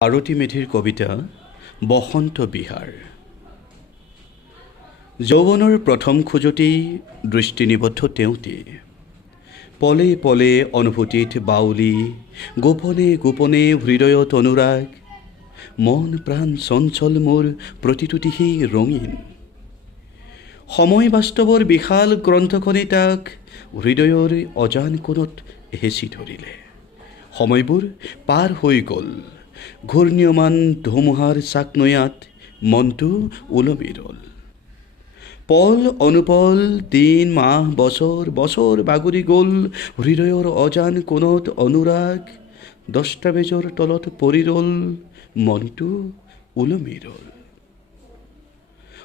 আৰতি মেধিৰ কবিতা বসন্ত বিহাৰ। যৌৱনৰ প্ৰথম খোজতেই দৃষ্টি নিবদ্ধ তেওঁতে, পলে পলে অনুভূতিত বাউলি, গোপনে গোপনে হৃদয়ত অনুৰাগ, মন প্ৰাণ চঞ্চল মোৰ প্ৰতিটো দিশেই ৰঙীন। সময় বাস্তৱৰ বিশাল গ্ৰন্থখনে তাক হৃদয়ৰ অজান কোণত হেঁচি ধৰিলে। সময়বোৰ পাৰ হৈ গ'ল, ঘূৰ্ণীয়মান ধুমুহাৰ চাকনৈয়াত মনটো ওলমি ৰ'ল। পল অনুপল, দিন মাহ বছৰ বছৰ বাগৰি গ'ল, হৃদয়ৰ অজান কোণত অনুৰাগ, দস্তাবেজৰ তলত পৰি ৰ'ল, মনটো ওলমি ৰ'ল।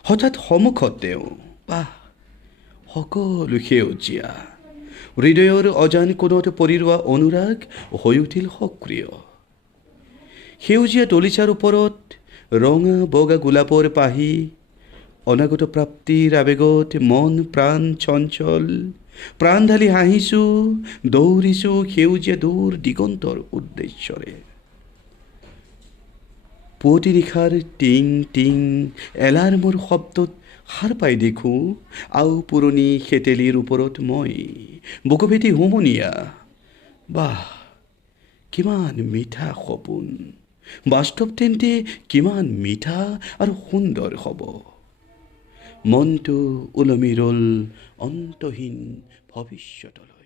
হঠাৎ সন্মুখত তেওঁ, বাহ সকলো সেউজীয়া, হৃদয়ৰ অজান কোণত পৰি ৰোৱা অনুৰাগ হৈ উঠিল সক্ৰিয়। সেউজীয়া দলিচাৰ ওপৰত ৰঙা বগা গোলাপৰ পাহি, অনাগত প্ৰাপ্তিৰ আবেগত মন প্ৰাণ চঞ্চল, প্ৰাণ ঢালি হাঁহিছোঁ, দৌৰিছোঁ সেউজীয়া দূৰ দিগন্তৰ উদ্দেশ্যৰে। পুৱতি নিশাৰ টিং টিং এলাৰ্মৰ শব্দত সাৰ পাই দেখোঁ, আও পুৰণি সেতেলিৰ ওপৰত মই বুকুভেটি হুমুনিয়া। বাহ কিমান মিঠা সপোন, বাস্তৱ তেন্তে কিমান মিঠা আৰু সুন্দৰ হ'ব। মনটো ওলমি ৰ'ল অন্তহীন ভৱিষ্যতলৈ।